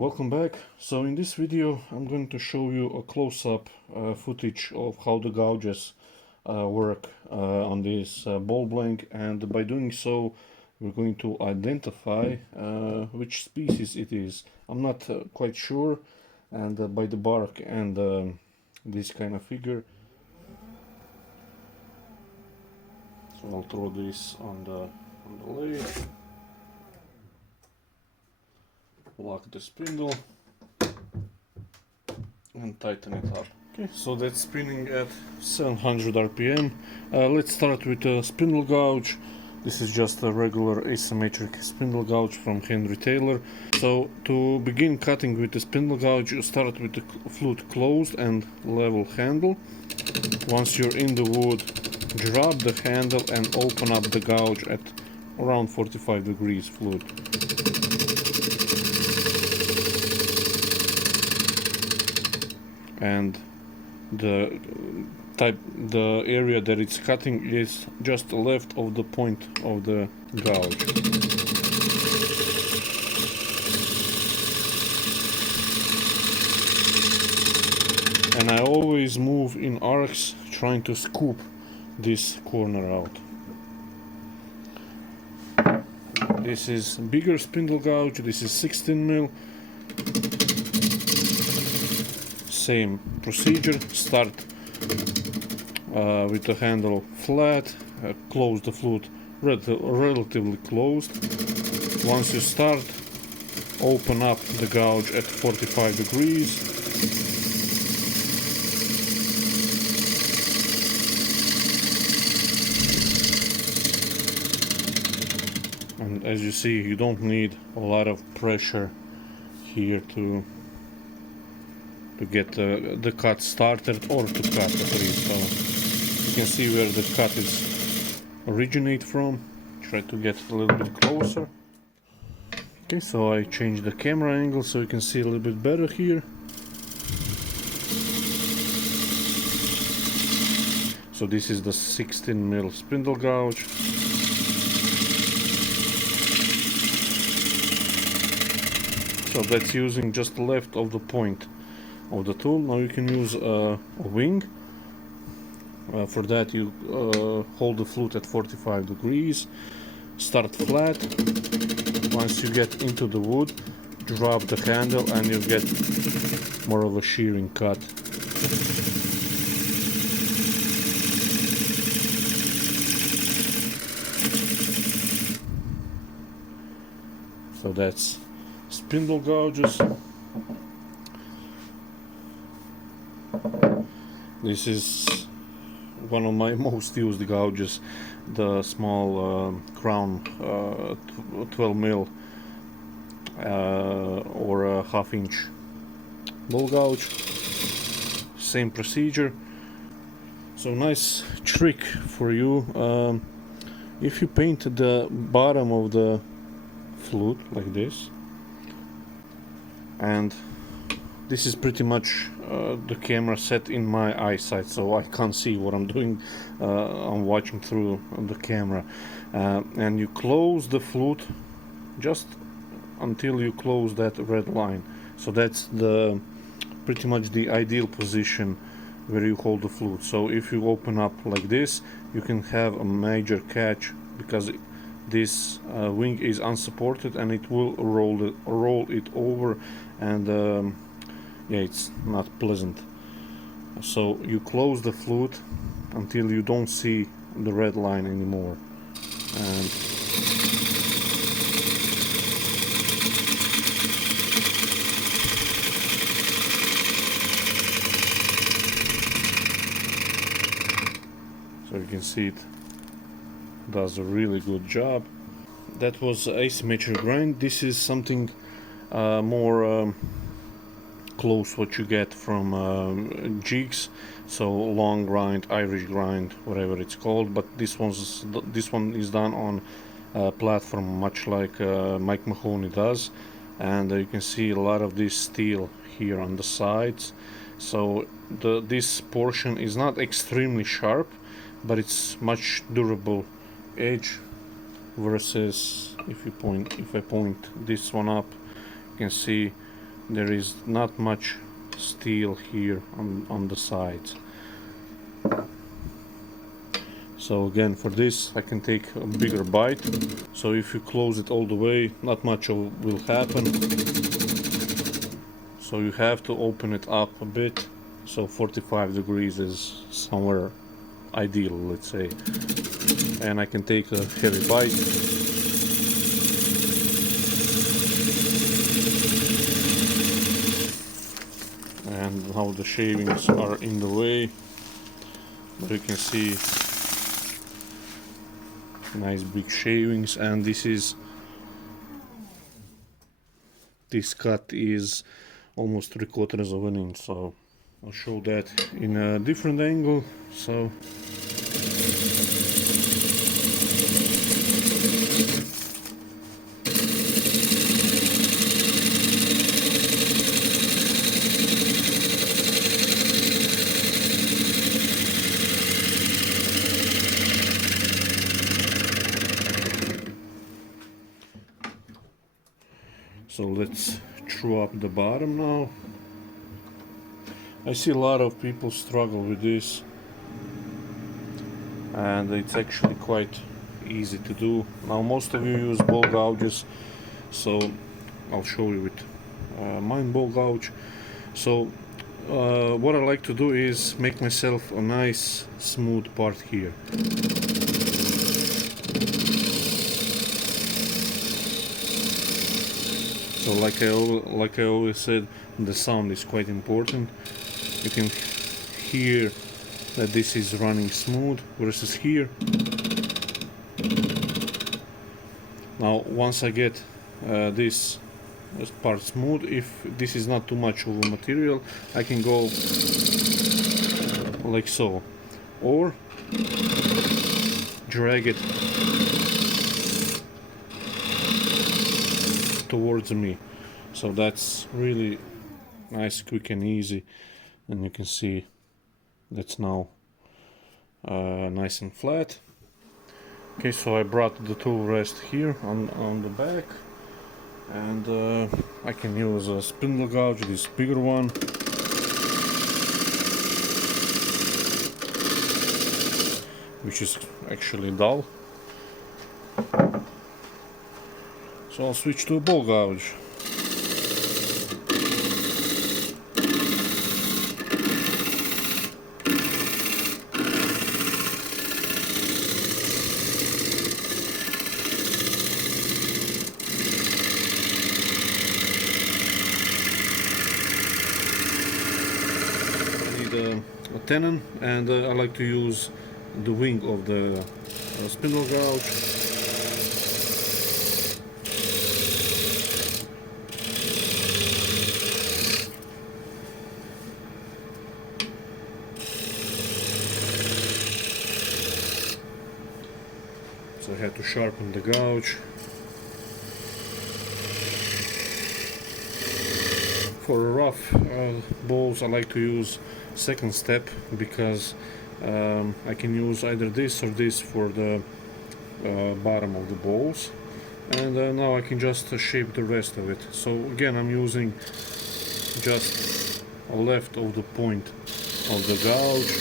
Welcome back. So in this video I'm going to show you a close-up footage of how the gouges work on this ball blank, and by doing so we're going to identify which species it is. I'm not quite sure, and by the bark and this kind of figure. So I'll throw this on the lathe, lock the spindle and tighten it up. Okay, so that's spinning at 700 RPM. Let's start with a spindle gouge. This is just a regular asymmetric spindle gouge from Henry Taylor. So to begin cutting with the spindle gouge, you start with the flute closed and level handle. Once you're in the wood, drop the handle and open up the gouge at around 45 degrees flute. And the area that it's cutting is just left of the point of the gouge. And I always move in arcs, trying to scoop this corner out. This is bigger spindle gouge. This is 16 mil. Same procedure. Start with the handle flat, close the flute relatively closed. Once you start, open up the gouge at 45 degrees. And as you see, you don't need a lot of pressure here to get the cut started, or to cut at least. So you can see where the cut is originate from. Try to get a little bit closer. Okay, so I changed the camera angle so you can see a little bit better here. So this is the 16 mil spindle gouge. So that's using just left of the point of the tool. Now you can use a wing. For that you hold the flute at 45 degrees, start flat. Once you get into the wood, drop the handle and you get more of a shearing cut. So that's spindle gouges. This is one of my most used gouges, the small crown 12 mil or a half-inch ball gouge. Same procedure. So nice trick for you. If you paint the bottom of the flute like this, and this is pretty much the camera set in my eyesight, so I can't see what I'm doing. I'm watching through the camera, and you close the flute just until you close that red line. So that's the pretty much the ideal position where you hold the flute. So if you open up like this, you can have a major catch, because this wing is unsupported and it will roll it over, and yeah, it's not pleasant. So you close the flute until you don't see the red line anymore. And so you can see it does a really good job. That was asymmetric grind. This is something more close what you get from jigs, so long grind, Irish grind, whatever it's called. But this one is done on a platform much like Mike Mahoney does, and you can see a lot of this steel here on the sides. So this portion is not extremely sharp, but it's much durable edge, versus if I point this one up, you can see there is not much steel here on the sides. So again, for this I can take a bigger bite. So if you close it all the way, not much will happen. So you have to open it up a bit. So 45 degrees is somewhere ideal, let's say. And I can take a heavy bite. And now the shavings are in the way, but you can see nice big shavings. And this cut is almost 3/4 of an inch, so I'll show that in a different angle. So let's throw up the bottom now. I see a lot of people struggle with this, and it's actually quite easy to do. Now most of you use ball gouges, so I'll show you with mine ball gouge. So what I like to do is make myself a nice smooth part here. So like I always said, the sound is quite important. You can hear that this is running smooth versus here. Now once I get this part smooth, if this is not too much of a material, I can go like so, or drag it towards me. So that's really nice, quick and easy, and you can see that's now nice and flat. Okay, so I brought the tool rest here on the back, and I can use a spindle gouge, this bigger one. Which is actually dull. So I'll switch to a ball gouge. A tenon, and I like to use the wing of the spindle gouge. So I had to sharpen the gouge. For rough balls, I like to use second step, because I can use either this or this for the bottom of the balls, and now I can just shape the rest of it. So again, I'm using just a left of the point of the gouge.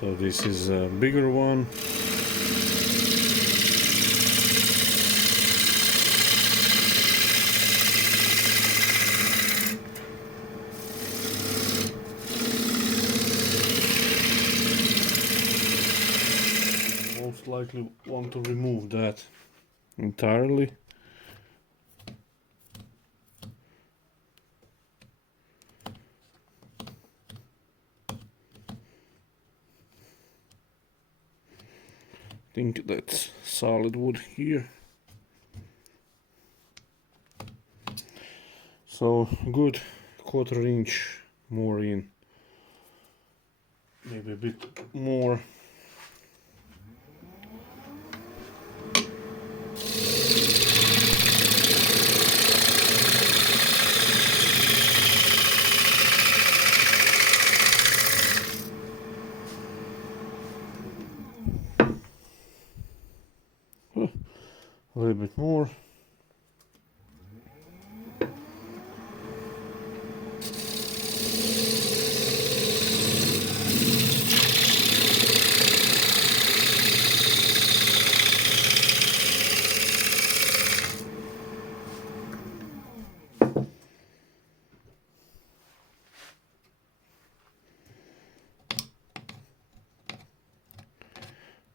So this is a bigger one. Most likely want to remove that entirely. I think that's solid wood here. So good 1/4 inch more in, maybe a bit more. A little bit more.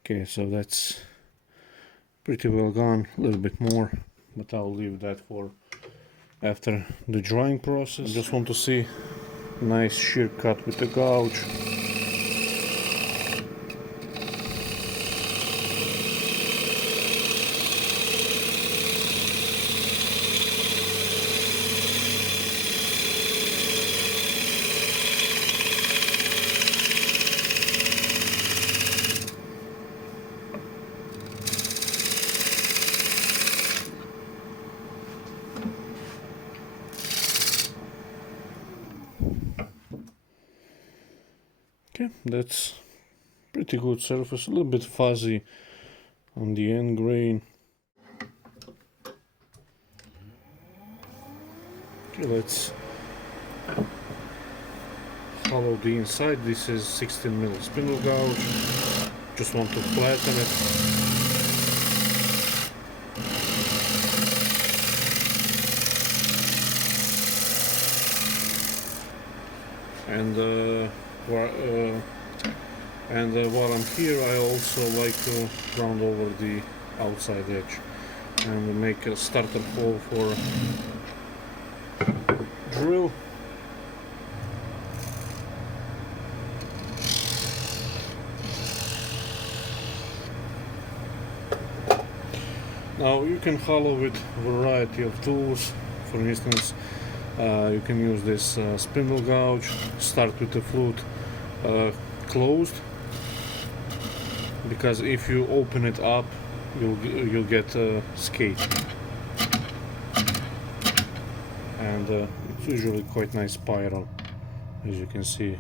Okay, so that's pretty well gone. A little bit more, but I'll leave that for after the drying process. I just want to see a nice shear cut with the gouge. Okay, that's pretty good surface, a little bit fuzzy on the end grain. Okay, let's hollow the inside. This is 16mm spindle gouge. Just want to flatten it. And while I'm here, I also like to round over the outside edge and make a starter hole for drill. Now you can hollow with a variety of tools. For instance, you can use this spindle gouge. Start with the flute closed, because if you open it up, you'll get a skate, and it's usually quite nice spiral, as you can see.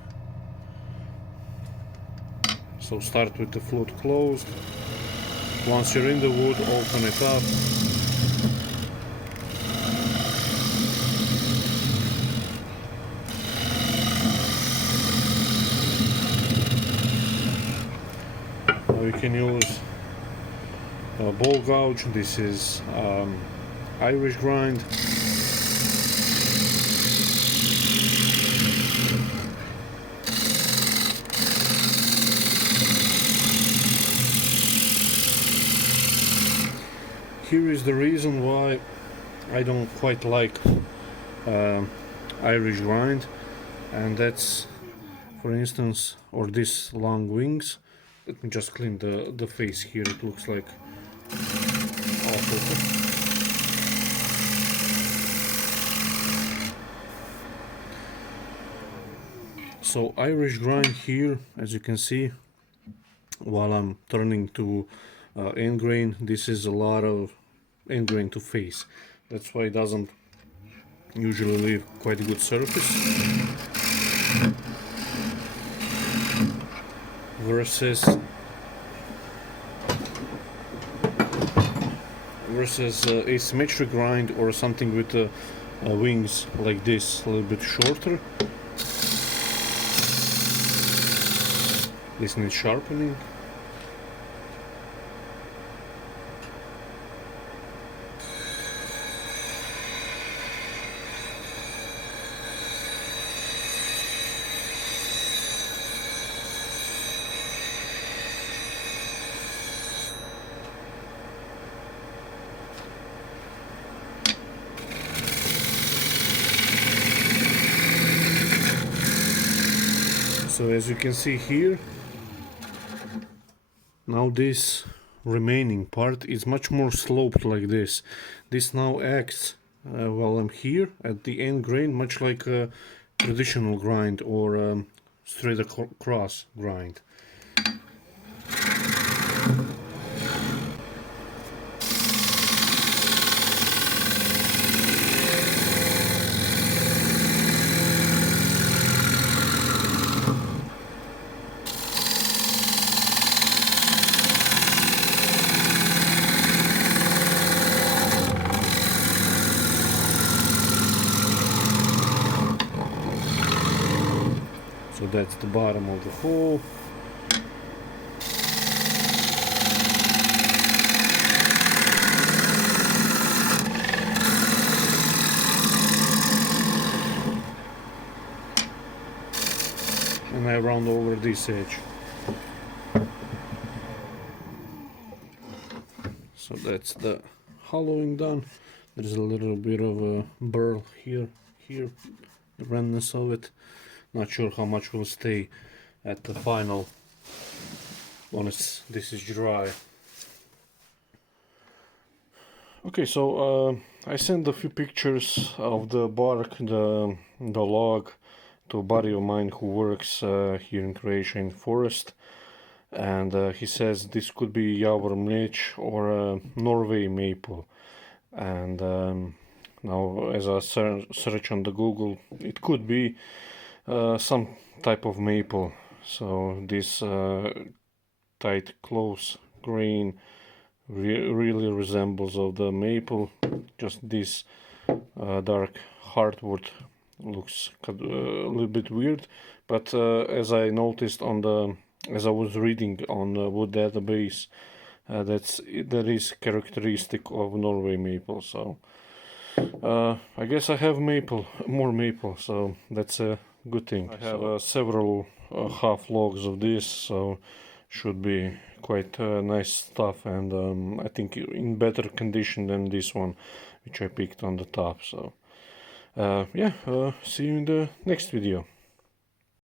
So start with the flute closed. Once you're in the wood, open it up. You can use a ball gouge. This is Irish grind. Here is the reason why I don't quite like Irish grind, and that's, for instance, or these long wings. Let me just clean the face here, it looks like awful. So Irish grind here, as you can see, while I'm turning to end grain, this is a lot of end grain to face. That's why it doesn't usually leave quite a good surface. Versus asymmetric grind or something with wings like this, a little bit shorter. This needs sharpening. So as you can see here, now this remaining part is much more sloped like this. This now acts while I'm here at the end grain much like a traditional grind or straight across grind. that's the bottom of the hole. And I round over this edge. So that's the hollowing done. There's a little bit of a burl here, the roundness of it. Not sure how much will stay at the final once this is dry. Okay, so I sent a few pictures of the bark, the log, to a buddy of mine who works here in Croatia in forest, and he says this could be Javor mleć or Norway maple. And now, as I search on the Google, it could be some type of maple. So this tight, close grain really resembles of the maple. Just this dark hardwood looks a little bit weird, but as I noticed on the, as I was reading on the wood database, that is characteristic of Norway maple. So I guess I have more maple, so that's a good thing. I have several half logs of this, so should be quite nice stuff, and I think in better condition than this one, which I picked on the top. So yeah, see you in the next video.